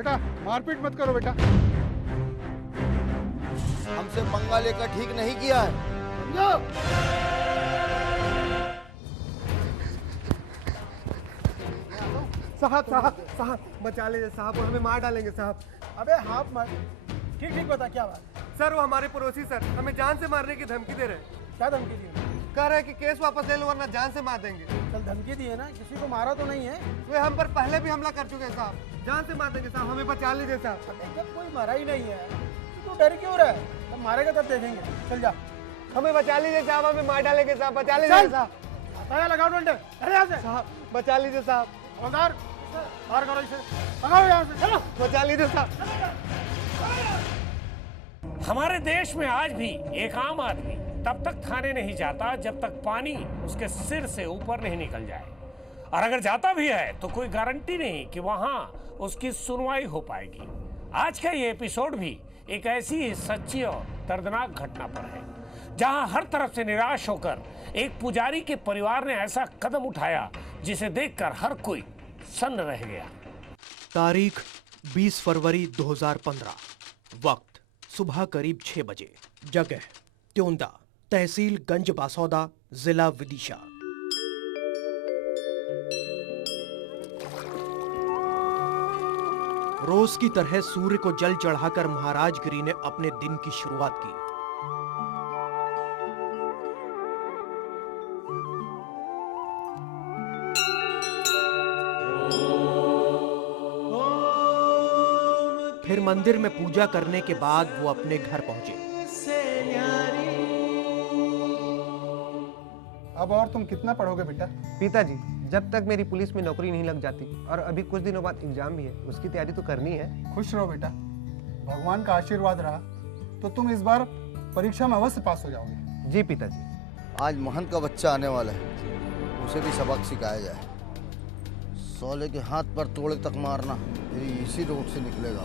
बेटा मारपीट मत करो बेटा। हमसे पंगा लेकर ठीक नहीं किया है, समझो? साहब साहब साहब बचा लीजिए साहब, वो हमें मार डालेंगे साहब। अबे हाथ मार, ठीक ठीक बता क्या बात। सर वो हमारे पड़ोसी सर हमें जान से मारने की धमकी दे रहे हैं। क्या धमकी दी? कह रहे हैं कि केस वापस ले लो वरना जान से मार देंगे। कल धमकी दी है ना, किसी को मारा तो नहीं है? वे हम पर पहले भी हमला कर चुके हैं साहब, जान से मार देंगे साहब, हमें बचा लीजिए साहब। अबे जब कोई मारा ही नहीं है तो डर क्यों रहा है? जब मारेगा तब देखेंगे, चल जा। हमें बचा लीजिए साहब, हमें मार डालेंगे साहब, बचा लीजिए साहब। बताया लगाओ डंडे, अरे यहाँ से साहब बचा लीजिए साहब, औजार बाहर करो इसे, लगाओ यहाँ से, चलो बचा लीजिए साहब। हमारे देश में आज भी एक आम आदमी तब तक थाने नहीं जाता जब तक पानी उसके सिर से ऊपर नहीं निकल जाए, और अगर जाता भी है तो कोई गारंटी नहीं कि वहां उसकी सुनवाई हो पाएगी। आज का ये एपिसोड भी एक ऐसी ही सच्ची और दर्दनाक घटना पर है, जहां हर तरफ से निराश होकर एक पुजारी के परिवार ने ऐसा कदम उठाया जिसे देखकर हर कोई सन्न रह गया। तारीख 20 फरवरी 2015, वक्त सुबह करीब 6 बजे, जगह त्योंदा, तहसील गंज बासौदा, जिला विदिशा। रोज की तरह सूर्य को जल चढ़ाकर महाराज गिरी ने अपने दिन की शुरुआत की। फिर मंदिर में पूजा करने के बाद वो अपने घर पहुंचे। अब और तुम कितना पढ़ोगे बेटा? पिताजी जब तक मेरी पुलिस में नौकरी नहीं लग जाती, और अभी कुछ दिनों बाद एग्जाम भी है, उसकी तैयारी तो करनी है। खुश रहो बेटा, भगवान का आशीर्वाद रहा तो तुम इस बार परीक्षा में अवश्य पास हो जाओगे। जी पिताजी। आज महंत का बच्चा आने वाला है, उसे भी सबक सिखाया जाए। सोले के हाथ पर तोड़े तक मारना, ये इसी रोड से निकलेगा।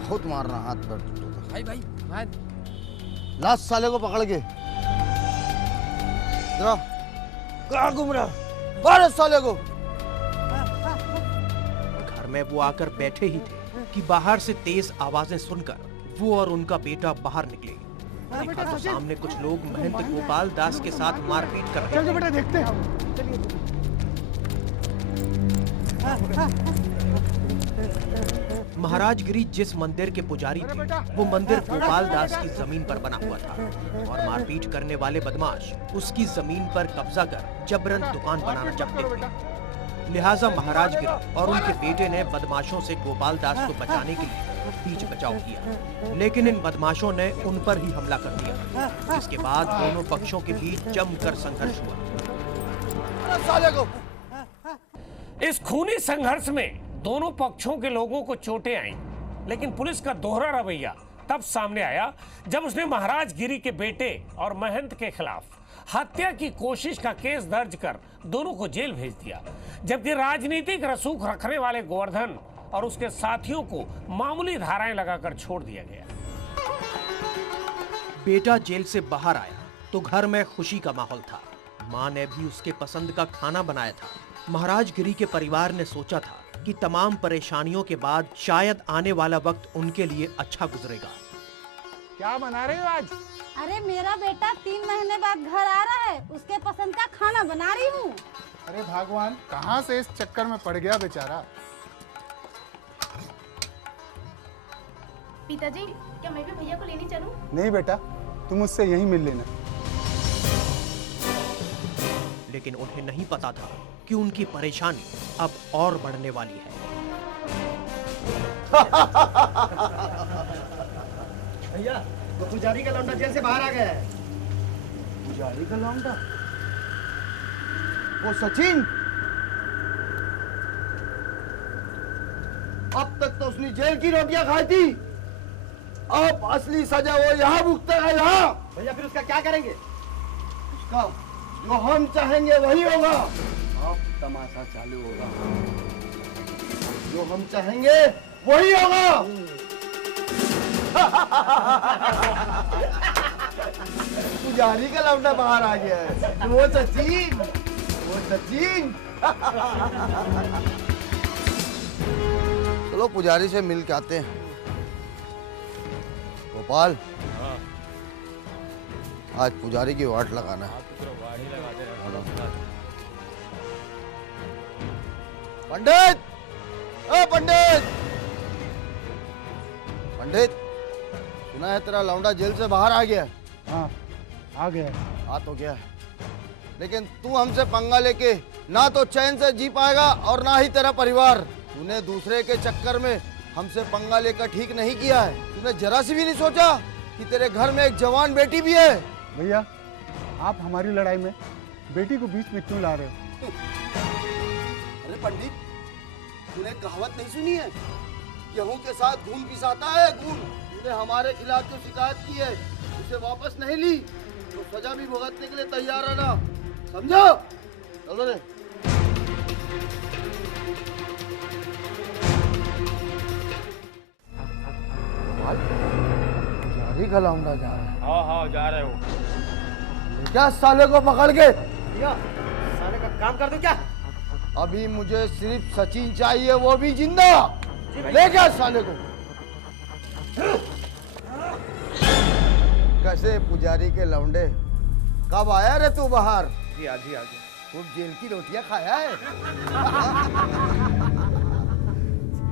बहुत मारना हाथ पर तोड़े तक। भाई लास्ट साले को पकड़ के जरा कहाँ घूम रहा, मारो साले को। घर में वो आकर बैठे ही थे कि बाहर से तेज आवाजें सुनकर वो और उनका बेटा बाहर निकले। देखा तो सामने कुछ लोग महंत गोपाल दास के साथ मारपीट कर रहे थे। बेटा देखते हैं। महाराज गिरी जिस मंदिर के पुजारी थे, वो मंदिर गोपाल दास की जमीन पर बना हुआ था, और मारपीट करने वाले बदमाश उसकी जमीन पर कब्जा कर जबरन दुकान बनाना चाहते थे। लिहाजा महाराज गिरी और उनके बेटे ने बदमाशों से गोपाल दास को बचाने के लिए बीच बचाव किया, लेकिन इन बदमाशों ने उन पर ही हमला कर दिया, जिसके बाद दोनों पक्षों के बीच जमकर संघर्ष हुआ। साले को इस खूनी संघर्ष में दोनों पक्षों के लोगों को चोटें आईं, लेकिन पुलिस का दोहरा रवैया तब सामने आया जब उसने महाराज गिरी के बेटे और महंत के खिलाफ हत्या की कोशिश का केस दर्ज कर दोनों को जेल भेज दिया, जबकि राजनीतिक रसूख रखने वाले गोवर्धन और उसके साथियों को मामूली धाराएं लगाकर छोड़ दिया गया। बेटा जेल से बाहर आया तो घर में खुशी का माहौल था। माँ ने भी उसके पसंद का खाना बनाया था। महाराज गिरी के परिवार ने सोचा था कि तमाम परेशानियों के बाद शायद आने वाला वक्त उनके लिए अच्छा गुजरेगा। क्या बना रहे हो आज? अरे मेरा बेटा 3 महीने बाद घर आ रहा है, उसके पसंद का खाना बना रही हूँ। अरे भगवान, कहाँ से इस चक्कर में पड़ गया बेचारा। पिताजी क्या मैं भी भैया को लेने चलूं? नहीं बेटा, तुम उससे यहीं मिल लेना। लेकिन उन्हें नहीं पता था कि उनकी परेशानी अब और बढ़ने वाली है। भैया वो पुजारी का लौंडा जेल से बाहर आ गया है। पुजारी का लौंडा? वो सचिन? अब तक तो उसने जेल की रोटियां खाई थी, अब असली सजा वो यहाँ भुगतेगा। यहाँ भैया फिर उसका क्या करेंगे? उसका जो हम चाहेंगे वही होगा। अब तमाशा चालू होगा, जो हम चाहेंगे वही होगा। पुजारी का लौंडा बाहर आ गया है। वो सचिन, वो सचिन। चलो पुजारी से मिल के आते हैं। गोपाल, आज पुजारी की वाट लगाना है। पंडित, ओ पंडित, पंडित, सुना है तेरा लौंडा जेल से बाहर आ गया। हाँ, आ गया। आ तो गया है, लेकिन तू हमसे पंगा लेके ना तो चैन से जी पाएगा और ना ही तेरा परिवार। तूने दूसरे के चक्कर में हमसे पंगा लेकर ठीक नहीं किया है। तूने जरा सी भी नहीं सोचा कि तेरे घर में एक जवान बेटी भी है। भैया, आप हमारी लड़ाई में बेटी को बीच में क्यों ला रहे हो? अरे पंडित, तूने कहावत नहीं सुनी है, गेहूं के साथ घून पिसाता है घून। तूने हमारे खिलाफ जो शिकायत की है उसे वापस नहीं ली तो सजा भी भुगतने के लिए तैयार है ना, समझो? चलो रे। पुजारी का लौंडा जा रहा है। हाँ जा रहे हो। क्या साले को पकड़ के? साले का काम कर दो क्या? अभी मुझे सिर्फ सचिन चाहिए, वो भी जिंदा। ले क्या साले को? कैसे पुजारी के लौंडे, कब आया रे तू बाहर? जी आज ही खूब जेल की रोटियां खाया है।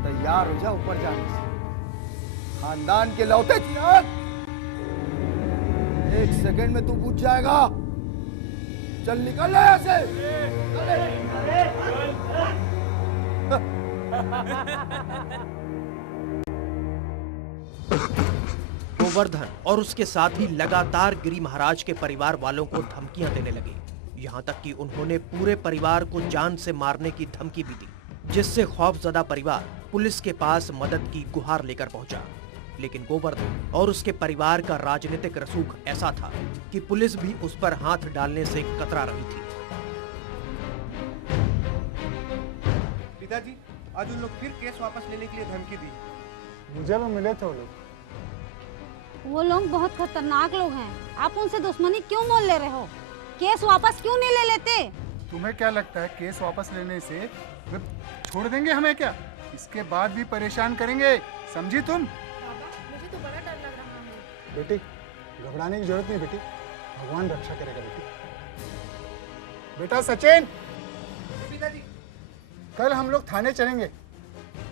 तैयार हो जा ऊपर जाने से। खानदान के लौटे चिराग, 1 सेकंड में तू बुझ जाएगा। चल निकल यहाँ से। गोवर्धन और उसके साथी लगातार गिरी महाराज के परिवार वालों को धमकियां देने लगे। यहाँ तक कि उन्होंने पूरे परिवार को जान से मारने की धमकी भी दी, जिससे खौफजदा परिवार पुलिस के पास मदद की गुहार लेकर पहुंचा। लेकिन गोवर्धन और उसके परिवार का राजनीतिक रसूख ऐसा था कि पुलिस भी उस पर हाथ डालने से कतरा रही थी। पिताजी, आज उन लोग फिर केस वापस लेने के लिए धमकी दी। मुझे भी मिले थे वो लोग। वो लोग बहुत खतरनाक लोग हैं। आप उनसे दुश्मनी क्यों मोल ले रहे हो? केस वापस क्यों नहीं ले लेते? तुम्हें क्या लगता है केस वापस लेने से वे छोड़ देंगे हमें क्या? इसके बाद भी परेशान करेंगे, समझी तुम? मुझे तो बड़ा डर लग रहा है। बेटी, घबराने की जरूरत नहीं बेटी, भगवान रक्षा करेगा बेटी। बेटा सचिन, पिताजी, कल हम लोग थाने चलेंगे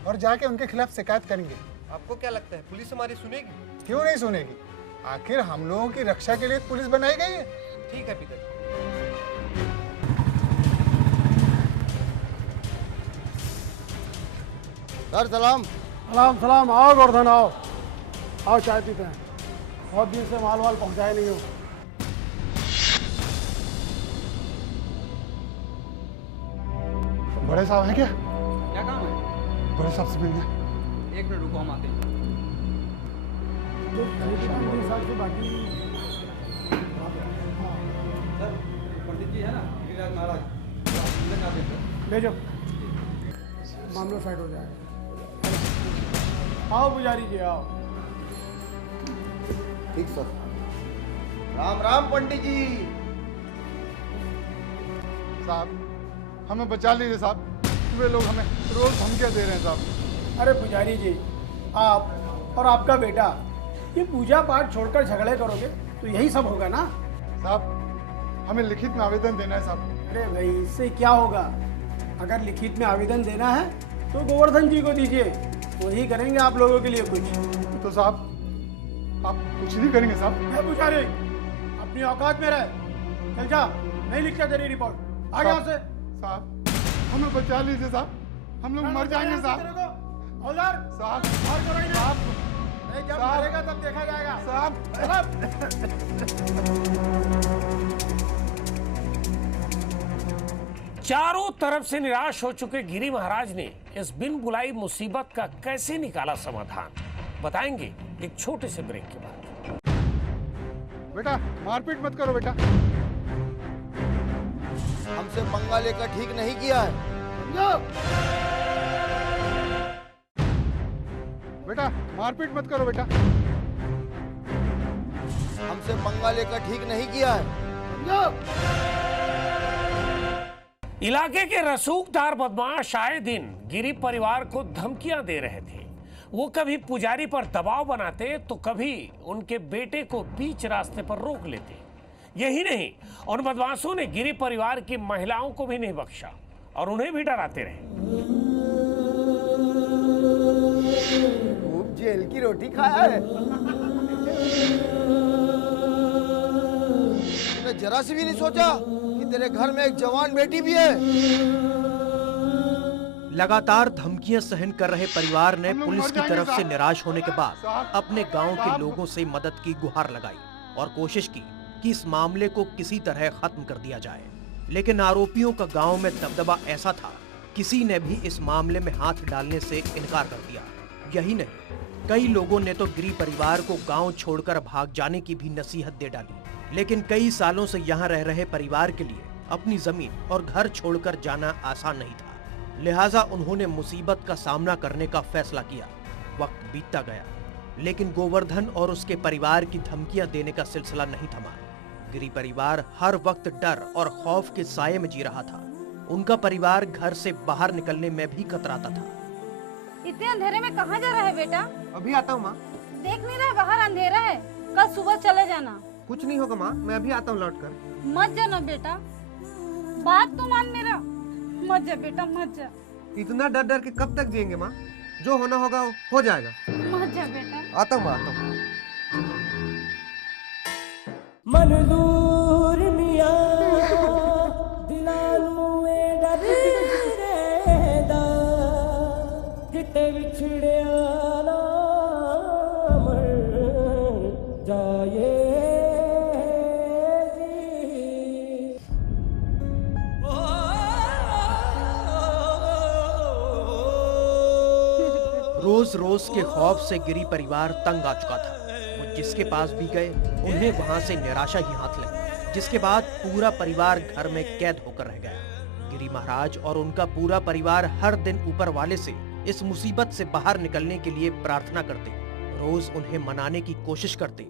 और जाके उनके खिलाफ शिकायत करेंगे। आपको क्या लगता है पुलिस हमारी सुनेगी? क्यों नहीं सुनेगी? आखिर हम लोगों की रक्षा के लिए पुलिस बनाई गई है। ठीक है पिताजी। सर सलाम। सलाम सलाम। आओ गोवर्धन, आओ आओ, चाय पीते हैं। बहुत दिन से माल वाल पहुंचाए नहीं हो। बड़े साहब हैं क्या? क्या काम है? बड़े साहब से मिलना। 1 मिनट रुको, हम आते हैं। सर, पंडित जी है ना, गिरिराज महाराज, मिलने आते हैं सर। भेजो, मामला साइड हो जाएगा। आओ पुजारी जी, आओ। ठीक सर। राम राम पंडित जी। साहब, हमें बचा लीजिए साहब, वे लोग हमें रोज धमकियां दे रहे हैं साहब। अरे पुजारी जी, आप और आपका बेटा ये पूजा पाठ छोड़कर झगड़े करोगे तो यही सब होगा ना? साहब, हमें लिखित में आवेदन देना है साहब। अरे भाई, इससे क्या होगा? अगर लिखित में आवेदन देना है तो गोवर्धन जी को दीजिए, वही करेंगे आप लोगों के लिए कुछ। तो साहब, आप कुछ नहीं करेंगे साहब? ए पुजारी, अपनी औकात में रह, चल जा, नहीं लिखता तेरी रिपोर्ट। आ यहाँ से। साहब, हमें बचा लीजिए साहब, हम लोग मर जाएंगे साहब। हौलदार साहब, और करो इन्हें। साहब, नहीं, जब साहब। मरेगा तब देखा जाएगा। साहब। चारों तरफ से निराश हो चुके गिरी महाराज ने इस बिन बुलाई मुसीबत का कैसे निकाला समाधान, बताएंगे एक छोटे से ब्रेक के बाद। बेटा, मारपीट मत करो बेटा। हमसे पंगा लेकर ठीक नहीं किया है, समझो? बेटा, मारपीट मत करो बेटा। हमसे पंगा लेकर ठीक नहीं किया है, समझो? इलाके के रसूखदार बदमाश आए दिन गिरी परिवार को धमकियां दे रहे थे। वो कभी पुजारी पर दबाव बनाते तो कभी उनके बेटे को बीच रास्ते पर रोक लेते। यही नहीं, उन बदमाशों ने गिरी परिवार की महिलाओं को भी नहीं बख्शा और उन्हें भी डराते रहे। खूब जेल की रोटी खाया है। तूने जरा सी भी नहीं सोचा कि तेरे घर में एक जवान बेटी भी है। लगातार धमकियां सहन कर रहे परिवार ने पुलिस की तरफ से निराश होने के बाद अपने गांव के लोगों से मदद की गुहार लगाई और कोशिश की कि इस मामले को किसी तरह खत्म कर दिया जाए। लेकिन आरोपियों का गांव में दबदबा ऐसा था, किसी ने भी इस मामले में हाथ डालने से इनकार कर दिया। यही नहीं, कई लोगों ने तो गिरी परिवार को गांव छोड़कर भाग जाने की भी नसीहत दे डाली। लेकिन कई सालों से यहाँ रह रहे परिवार के लिए अपनी जमीन और घर छोड़कर जाना आसान नहीं था। लिहाजा उन्होंने मुसीबत का सामना करने का फैसला किया। वक्त बीतता गया, लेकिन गोवर्धन और उसके परिवार की धमकियां देने का सिलसिला नहीं थमा। गिरी परिवार हर वक्त डर और खौफ के साये में जी रहा था। उनका परिवार घर से बाहर निकलने में भी कतराता था। इतने अंधेरे में कहाँ जा रहा है बेटा? अभी आता हूँ माँ। देख नहीं रहा बाहर अंधेरा है, कल सुबह चले जाना। कुछ नहीं होगा माँ, मैं अभी आता हूँ लौट कर। मत जाना बेटा, बात तो मान मेरा। मत जा बेटा, मत जा। इतना डर डर के कब तक जिएंगे माँ? जो होना होगा हो जाएगा। मत जा बेटा। आता हूँ माँ, आता हूँ। मंजूर मियां दिलान मुए डर रहदा किते विछड़िया ना मर जाए रोज रोज के खौफ से गिरी परिवार तंग आ चुका था। वो जिसके पास भी गए उन्हें वहां से निराशा ही हाथ लगी, जिसके बाद पूरा परिवार घर में कैद होकर रह गया। गिरी महाराज और उनका पूरा परिवार हर दिन ऊपर वाले से इस मुसीबत से बाहर निकलने के लिए प्रार्थना करते, रोज उन्हें मनाने की कोशिश करते,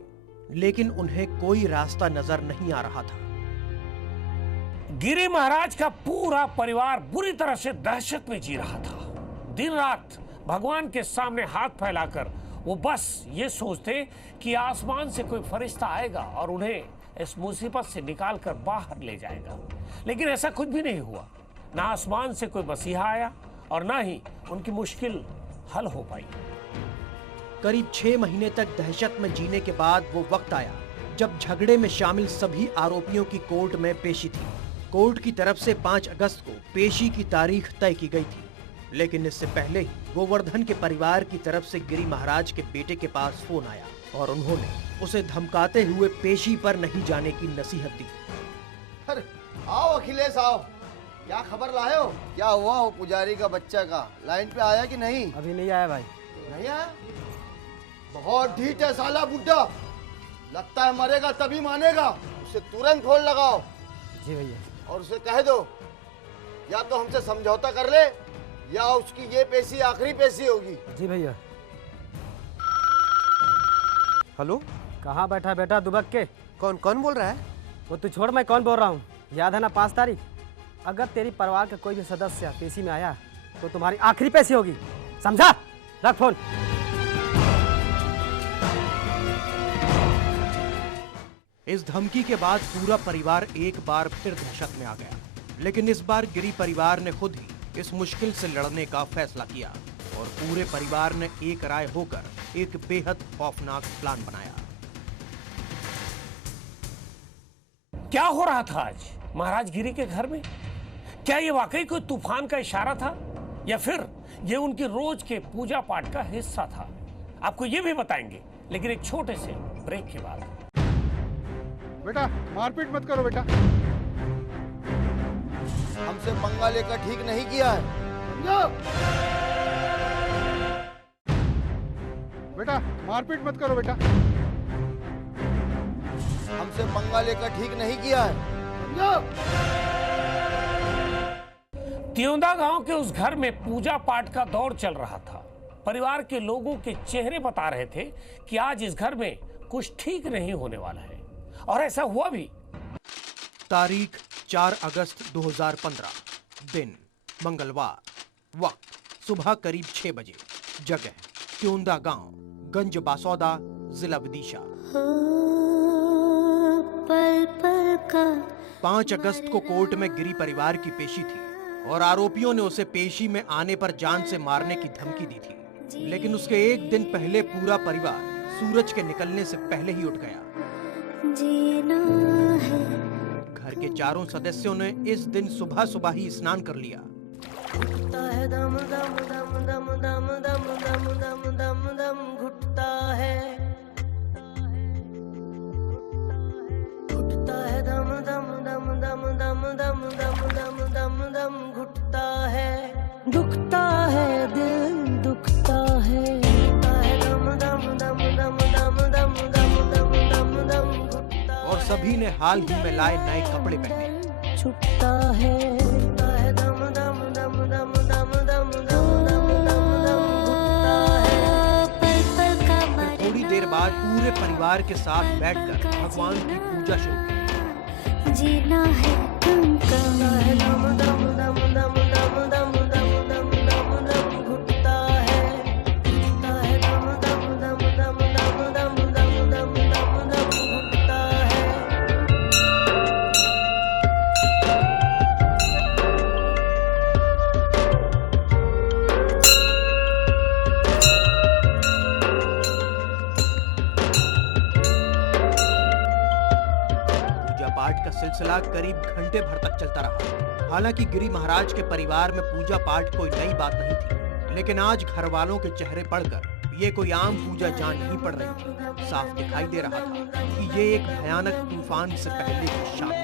लेकिन उन्हें कोई रास्ता नजर नहीं आ रहा था। गिरी महाराज का पूरा परिवार बुरी तरह से दहशत में जी रहा था। दिन रात भगवान के सामने हाथ फैलाकर वो बस ये सोचते कि आसमान से कोई फरिश्ता आएगा और उन्हें इस मुसीबत से निकालकर बाहर ले जाएगा। लेकिन ऐसा कुछ भी नहीं हुआ। ना आसमान से कोई मसीहा आया और ना ही उनकी मुश्किल हल हो पाई। करीब 6 महीने तक दहशत में जीने के बाद वो वक्त आया जब झगड़े में शामिल सभी आरोपियों की कोर्ट में पेशी थी। कोर्ट की तरफ से 5 अगस्त को पेशी की तारीख तय की गई थी, लेकिन इससे पहले ही गोवर्धन के परिवार की तरफ से गिरी महाराज के बेटे के पास फोन आया और उन्होंने उसे धमकाते हुए पेशी पर नहीं जाने की नसीहत दी। अरे आओ अखिलेश आओ, क्या खबर लाए हो? क्या हुआ हो पुजारी का बच्चा का? लाइन पे आया कि नहीं? अभी नहीं आया भाई। नहीं आया? बहुत ढीठ है साला बुड्ढा, लगता है मरेगा तभी मानेगा। उसे तुरंत फोन लगाओ। जी भैया। और उसे कह दो या तो हमसे समझौता कर ले या उसकी ये पेशी आखिरी पेशी होगी। जी भैया। हेलो, कहाँ बैठा बेटा दुबक के? कौन कौन बोल रहा है? वो तू छोड़, मैं कौन बोल रहा हूँ। याद है ना 5 तारीख? अगर तेरी परिवार का कोई भी सदस्य पेशी में आया तो तुम्हारी आखिरी पेशी होगी, समझा? रख फोन। इस धमकी के बाद पूरा परिवार एक बार फिर दहशत में आ गया, लेकिन इस बार गिरी परिवार ने खुद ही इस मुश्किल से लड़ने का फैसला किया और पूरे परिवार ने एक राय होकर एक बेहद खौफनाक प्लान बनाया। क्या हो रहा था आज महाराज गिरी के घर में? क्या ये वाकई कोई तूफान का इशारा था या फिर ये उनके रोज के पूजा पाठ का हिस्सा था? आपको ये भी बताएंगे, लेकिन एक छोटे से ब्रेक के बाद। बेटा मारपीट मत करो बेटा। हमसे पंगा लेकर ठीक नहीं किया है, समझो? बेटा मारपीट मत करो बेटा। हमसे पंगा लेकर ठीक नहीं किया है, समझो? त्योंदा गांव के उस घर में पूजा पाठ का दौर चल रहा था। परिवार के लोगों के चेहरे बता रहे थे कि आज इस घर में कुछ ठीक नहीं होने वाला है, और ऐसा हुआ भी। तारीख 4 अगस्त 2015। दिन मंगलवार, वक्त सुबह करीब 6 बजे, जगह त्योंदा गांव, गंज बासौदा, जिला विदिशा। 5 अगस्त को कोर्ट में गिरी परिवार की पेशी थी और आरोपियों ने उसे पेशी में आने पर जान से मारने की धमकी दी थी, लेकिन उसके एक दिन पहले पूरा परिवार सूरज के निकलने से पहले ही उठ गया। घर के चारों सदस्यों ने इस दिन सुबह सुबह ही स्नान कर लिया। घुटता है दम दम दम दम दम दम दम दम दम दम घुटता है, घुटता है दम दम दम दम दम दम दम दम दम दम घुटता है, दुखता है दिल दुखता है, घुटता है दम दम दम दम दम दम दम दम दम दम घुटता। और सभी ने हाल ही में लाए नए कपड़े पहने। छुपता है दम दम दम दम दम दम दम दम दम दम घुटता है। फिर थोड़ी देर बाद पूरे परिवार के साथ बैठकर भगवान की पूजा शुरू की। जीना है तुमको है दम दम दम दम दम दम दम दम दम दम घुटता है, घुटता है दम दम दम दम दम दम दम दम दम दम घुटता है। पाठ का सिलसिला करीब घंटे भर तक चलता रहा। हालांकि गिरी महाराज के परिवार में पूजा पाठ कोई नई बात नहीं थी, लेकिन आज घर वालों के चेहरे पढ़कर ये कोई आम पूजा जान नहीं पड़ रही थी। साफ दिखाई दे रहा था कि ये एक भयानक तूफान से पहले की शाम थी।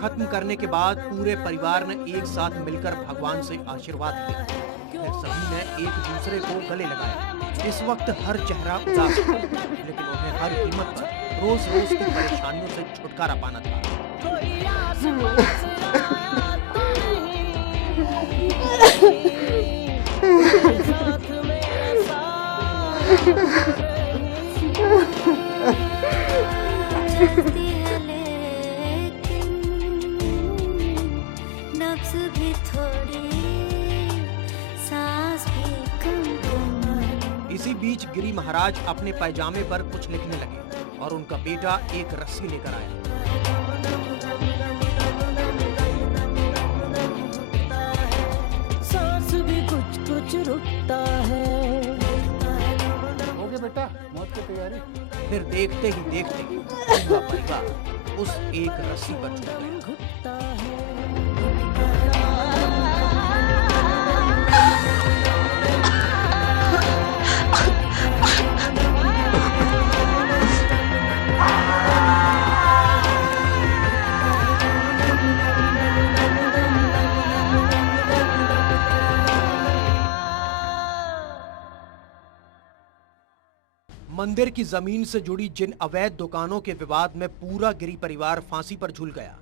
खत्म करने के बाद पूरे परिवार ने एक साथ मिलकर भगवान से आशीर्वाद लिया। फिर सभी ने एक दूसरे को गले लगाया। इस वक्त हर चेहरा उदास था, लेकिन उन्हें हर कीमत पर रोज रोज की परेशानियों से छुटकारा पाना था। इसी बीच गिरी महाराज अपने पैजामे पर कुछ लिखने लगे और उनका बेटा एक रस्सी लेकर आया। सांस भी कुछ कुछ रुकता है। हो गया बेटा मौत की तैयारी। फिर देखते ही देखते पूरा परिवार उस एक रस्सी पर छूट गया। मंदिर की जमीन से जुड़ी जिन अवैध दुकानों के विवाद में पूरा गिरी परिवार फांसी पर झूल गया।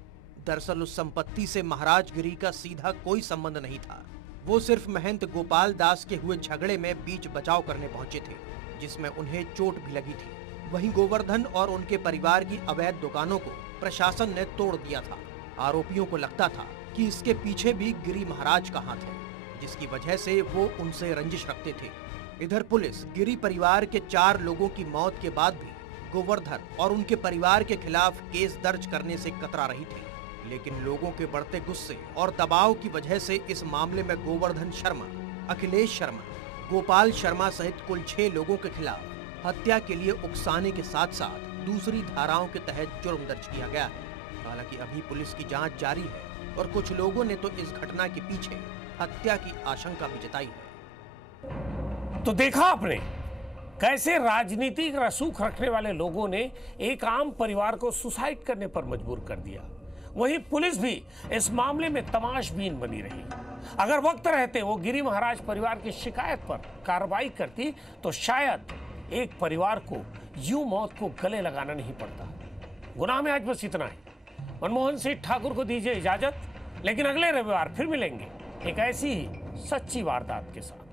दरअसल उस संपत्ति से महाराज गिरी का सीधा कोई संबंध नहीं था। वो सिर्फ महंत गोपाल दास के हुए झगड़े में बीच बचाव करने पहुंचे थे, जिसमें उन्हें चोट भी लगी थी। वहीं गोवर्धन और उनके परिवार की अवैध दुकानों को प्रशासन ने तोड़ दिया था। आरोपियों को लगता था कि इसके पीछे भी गिरी महाराज का हाथ है, जिसकी वजह से वो उनसे रंजिश रखते थे। इधर पुलिस गिरी परिवार के 4 लोगों की मौत के बाद भी गोवर्धन और उनके परिवार के खिलाफ केस दर्ज करने से कतरा रही थी, लेकिन लोगों के बढ़ते गुस्से और दबाव की वजह से इस मामले में गोवर्धन शर्मा, अखिलेश शर्मा, गोपाल शर्मा सहित कुल 6 लोगों के खिलाफ हत्या के लिए उकसाने के साथ साथ दूसरी धाराओं के तहत जुर्म दर्ज किया गया है। हालांकि अभी पुलिस की जांच जारी है और कुछ लोगों ने तो इस घटना के पीछे हत्या की आशंका भी जताई है। तो देखा आपने कैसे राजनीतिक रसूख रखने वाले लोगों ने एक आम परिवार को सुसाइड करने पर मजबूर कर दिया। वहीं पुलिस भी इस मामले में तमाशबीन बनी रही। अगर वक्त रहते वो गिरी महाराज परिवार की शिकायत पर कार्रवाई करती तो शायद एक परिवार को यूं मौत को गले लगाना नहीं पड़ता। गुनाह में आज बस इतना ही। मनमोहन सिंह ठाकुर को दीजिए इजाजत, लेकिन अगले रविवार फिर मिलेंगे एक ऐसी ही सच्ची वारदात के साथ।